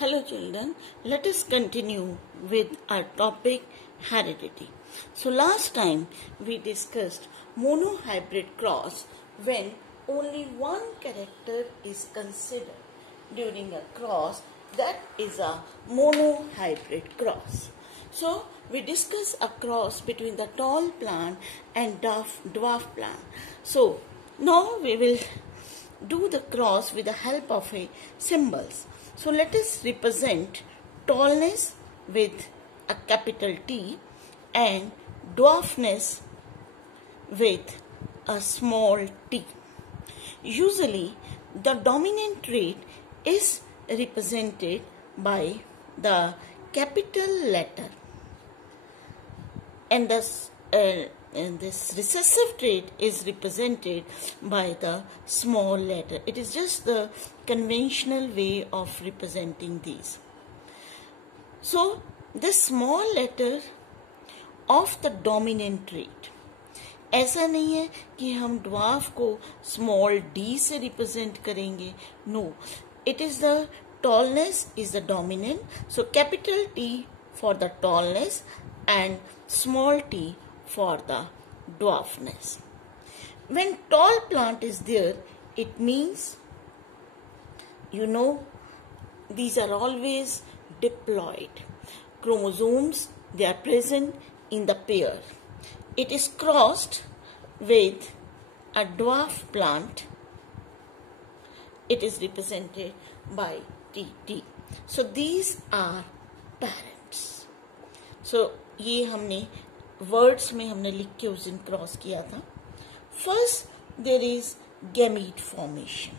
Hello children, let us continue with our topic heredity. So last time we discussed monohybrid cross when only one character is considered during a cross, that is a monohybrid cross. So we discuss a cross between the tall plant and dwarf plant. So now we will do the cross with the help of a symbols. So let us represent tallness with a capital T and dwarfness with a small t. Usually the dominant trait is represented by the capital letter and this recessive trait is represented by the small letter. It is just the conventional way of representing these. So the small letter of the dominant trait, ऐसा नहीं है कि हम dwarf को small d से represent करेंगे. No, it is the tallness is the dominant. So capital T for the tallness and small t for the dwarfness. When tall plant is there, it means, these are always diploid. Chromosomes, they are present in the pair. It is crossed with a dwarf plant. It is represented by TT. So these are parents. So ये हमने words में हमने लिख के उस दिन cross किया था. First there is gamete formation.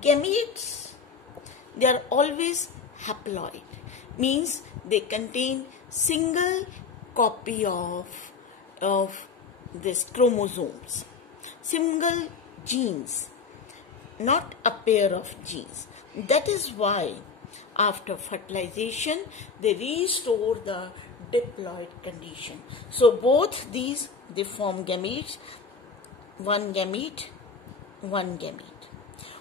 Gametes, they are always haploid, means they contain single copy of this chromosomes, single genes, not a pair of genes. That is why after fertilization they restore the diploid condition. So both these, they form gametes, one gamete,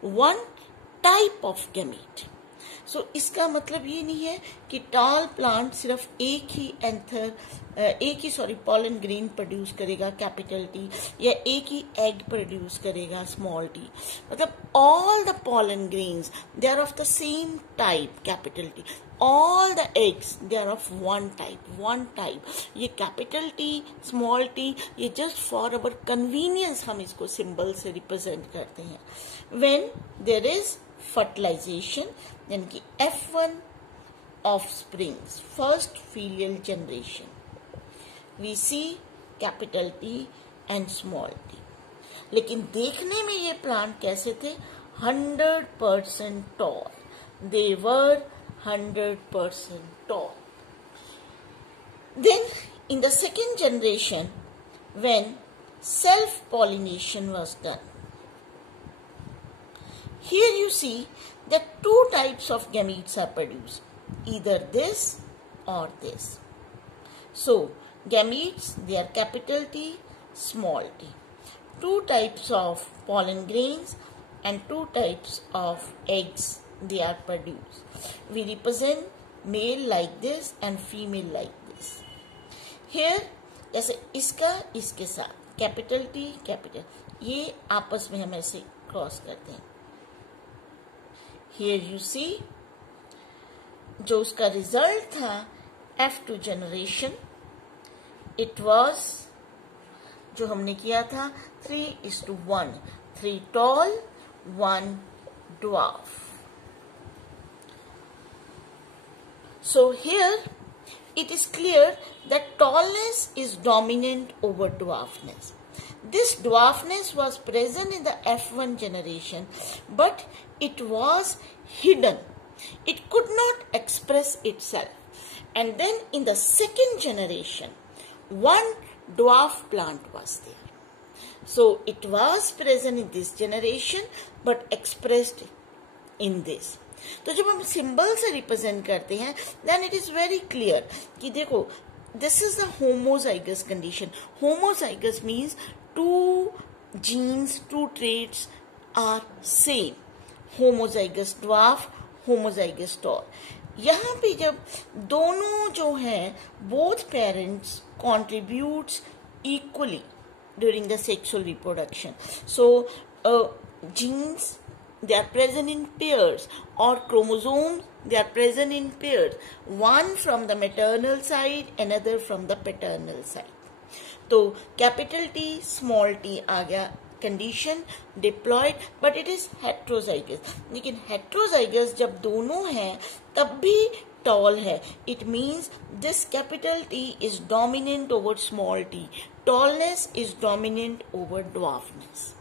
one type of gamete. So इसका मतलब ये नहीं है कि tall plant सिर्फ एक ही pollen grain produce करेगा capital T या एक ही egg produce करेगा small t. मतलब all the pollen grains, they are of the same type capital T. All the eggs, they are of one type. ये capital T, small t, ये just for our convenience हम इसको symbol से represent करते हैं. When there is fertilization, यानी कि F1 offsprings, first filial generation, we see capital T and small t. लेकिन देखने में ये प्लांट कैसे थे? 100% tall. They were 100% tall. Then in the second generation, when self-pollination was done, here you see that two types of gametes are produced, either this or this. So gametes, they are capital T, small t. Two types of pollen grains and two types of eggs, they are produced. We represent male like this and female like this. Here जैसे इसका इसके साथ capital T, capital, ये आपस में हम ऐसे cross करते हैं. Here you see जो उसका रिजल्ट था F2 generation, it was जो हमने किया था 3:1, 3 tall, 1 dwarf. So here it is clear that tallness is dominant over dwarfness. This dwarfness was present in the F1 generation, but it was hidden. It could not express itself. And then in the second generation, one dwarf plant was there. So it was present in this generation, but expressed in this. तो जब हम symbol से represent करते हैं, then it is very clear कि देखो, this is the homozygous condition. Homozygous means two genes, two traits are same. Homozygous dwarf, homozygous tall. यहाँ पे जब दोनों जो हैं both parents contributes equally during the sexual reproduction. So genes, they are present in pairs, or chromosomes, they are present in pairs, one from the maternal side, another from the paternal side. तो capital T small t आ गया condition diploid, but it is heterozygous. लेकिन heterozygous जब दोनों हैं तब भी tall है। It means this capital T is dominant over small t, tallness is dominant over dwarfness.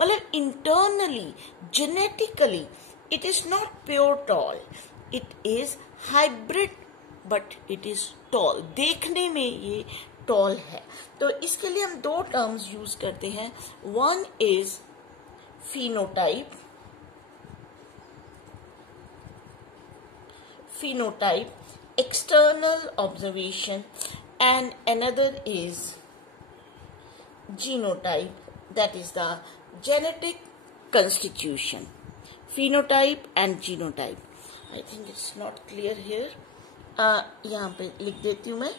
मतलब internally genetically it is not pure tall, it is hybrid, but it is tall. देखने में ये टॉल है। तो इसके लिए हम दो टर्म्स यूज करते हैं। One is phenotype, external observation, and another is genotype, that is the genetic constitution. Phenotype and genotype. I think it's not clear here. यहाँ पे लिख देती हूँ मैं,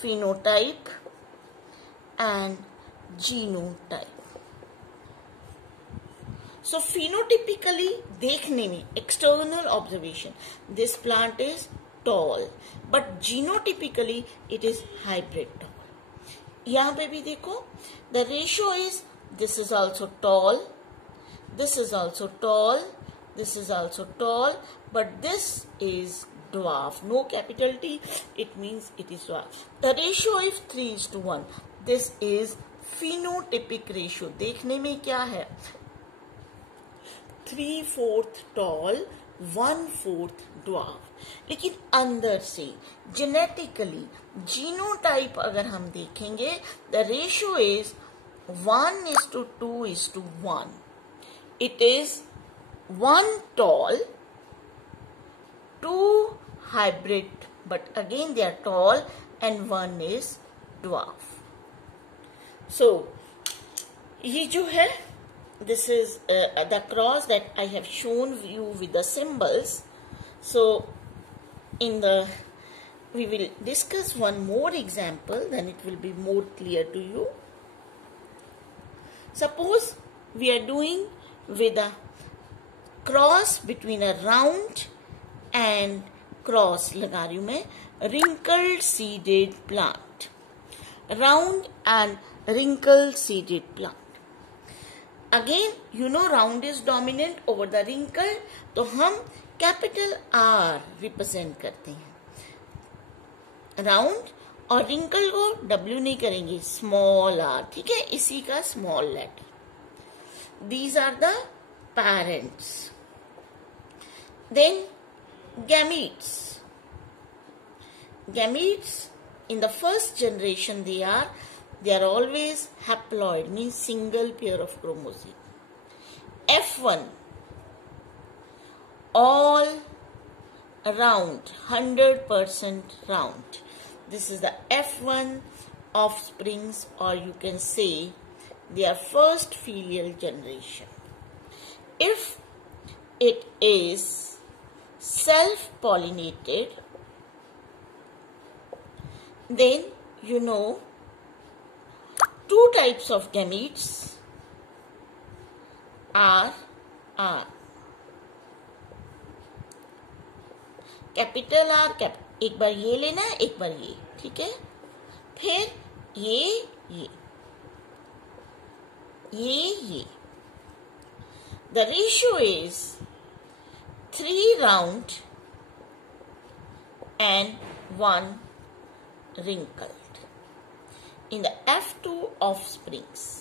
phenotype and genotype. So phenotypically देखने में, external observation, this plant is tall, but genotypically it is hybrid tall. यहाँ पे भी देखो, the ratio is, this is also tall, this is also tall, this is also tall, but this is dwarf. No capital T, it means it is dwarf. The ratio is 3:1. This is phenotypic ratio. देखने में क्या है, 3/4 tall, 1/4 dwarf. लेकिन अंदर से genetically genotype अगर हम देखेंगे, the ratio is 1:2:1. It is 1 tall, 2 hybrid, but again they are tall, and 1 is dwarf. So ये जो है, this is the cross that I have shown you with the symbols. So we will discuss one more example, then it will be more clear to you. Suppose we are doing with a cross between a round and cross लगा रही हूं मैं, wrinkled seeded plant, round and wrinkled seeded plant. Again you know round is dominant over the wrinkled, तो हम capital R represent करते हैं round, और wrinkle को W नहीं करेंगे, स्मॉल r, ठीक है, इसी का small letter. These are the parents. Then gametes. Gametes in the first generation they are always haploid, means single pair of chromosome. F1 all round, 100% round. This is the F1 offsprings, or you can say their first filial generation. If it is self-pollinated, then you know two types of gametes are capital R, एक बार ये लेना है, एक बार ये, ठीक है, फिर ये The ratio is 3 round and 1 wrinkled in the F2 offsprings.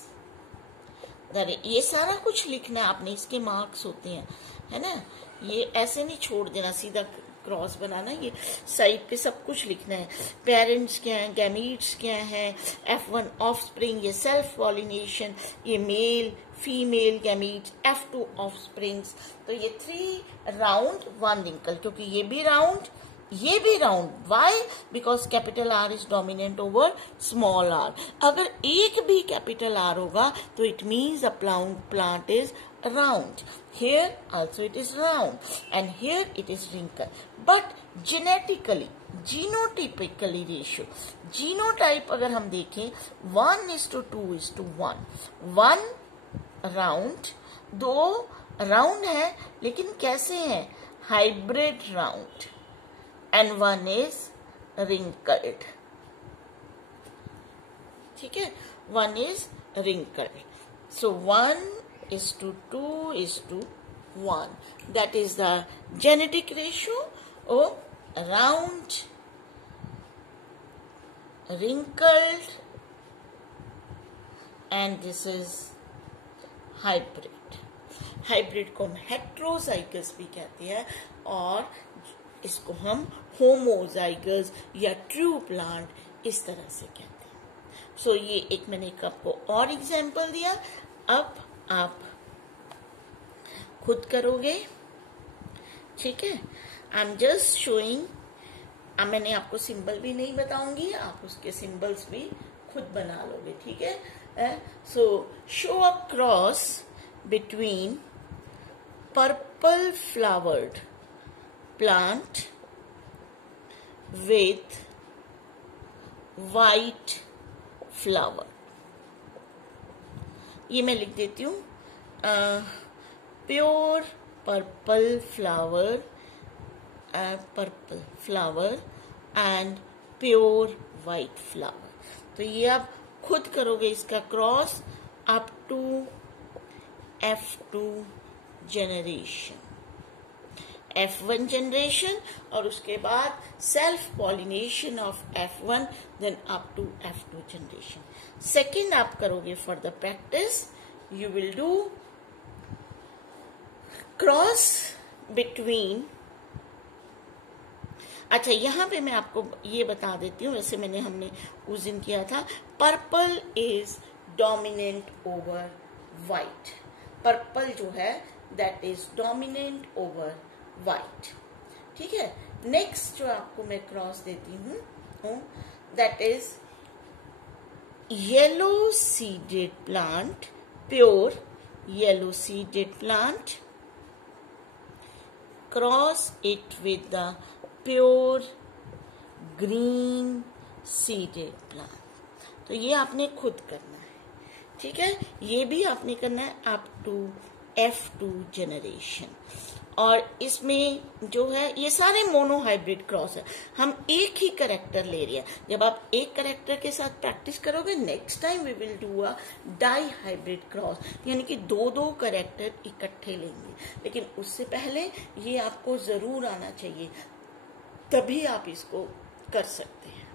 ये सारा कुछ लिखना है आपने, इसके मार्क्स होते हैं, है ना, ये ऐसे नहीं छोड़ देना सीधा क्रॉस बनाना, ये साइड पे सब कुछ लिखना है। पेरेंट्स क्या हैं, गैमीट्स क्या हैं, F1 ऑफस्प्रिंग, ये सेल्फ पॉलिनेशन, ये male female gamete, F2 offsprings. तो ये 3 राउंड 1 रिंकल, क्योंकि ये भी राउंड ये भी round, why, because capital R is dominant over small r। अगर एक भी कैपिटल R होगा तो it means the plant is round. Here also it is round, and here it is wrinkle. But genetically, genotypically ratio, genotype अगर हम देखें 1:2:1, 1 round, 2 round है लेकिन कैसे हैं, hybrid round, and 1 is wrinkled. ठीक है, 1 is wrinkled. So 1:2:1. That is the genetic ratio of round, wrinkled, and this is hybrid. Hybrid को हम हेट्रोजाइगस भी कहते हैं और इसको हम होमोजाइगस या ट्रू प्लांट इस तरह से कहते हैं. सो ये एक मैंने आपको और एग्जाम्पल दिया. अब आप खुद करोगे. ठीक है, आई एम जस्ट शोइंग. मैंने आपको सिंबल भी नहीं बताऊंगी, आप उसके सिंबल्स भी खुद बना लोगे. ठीक है. So show a cross between purple flowered plant with white flower. ये मैं लिख देती हूँ. Pure purple flower and pure white flower. तो ये आप खुद करोगे इसका cross up to F2 generation, F1 generation, और उसके बाद self pollination of F1, then up to F2 generation. Second आप करोगे for the practice, you will do cross between. अच्छा, यहां पे मैं आपको ये बता देती हूँ, वैसे हमने उस दिन किया था. Purple is dominant over white. Purple जो है that is dominant over white. ठीक है. नेक्स्ट जो आपको मैं क्रॉस देती हूँ that is yellow seeded plant, pure yellow seeded plant, cross it with the pure green seeded plant. तो ये आपने खुद करना है. ठीक है, ये भी आपने करना है अप टू F2 जनरेशन. और इसमें जो है ये सारे मोनो हाइब्रिड क्रॉस है. हम एक ही कैरेक्टर ले रहे हैं. जब आप एक कैरेक्टर के साथ प्रैक्टिस करोगे, next time we will do a dihybrid cross, यानी कि दो कैरेक्टर इकट्ठे लेंगे. लेकिन उससे पहले ये आपको जरूर आना चाहिए, तभी आप इसको कर सकते हैं.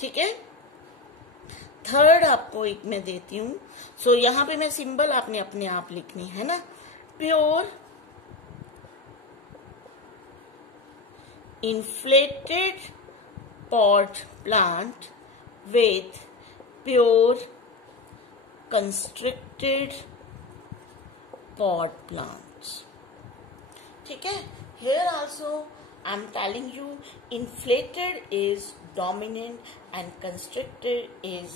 ठीक है. थर्ड आपको एक मैं देती हूं. सो यहां पे मैं सिंबल आपने अपने आप लिखनी है ना. Pure inflated pot plant with pure constricted pot plants. ठीक है. Here also I am telling you inflated is dominant and constricted is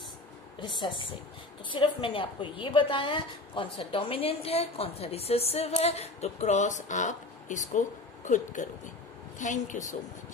recessive. तो सिर्फ मैंने आपको ये बताया कौन सा डोमिनेंट है, कौन सा रिसेसिव है. तो क्रॉस आप इसको खुद करोगे. Thank you so much.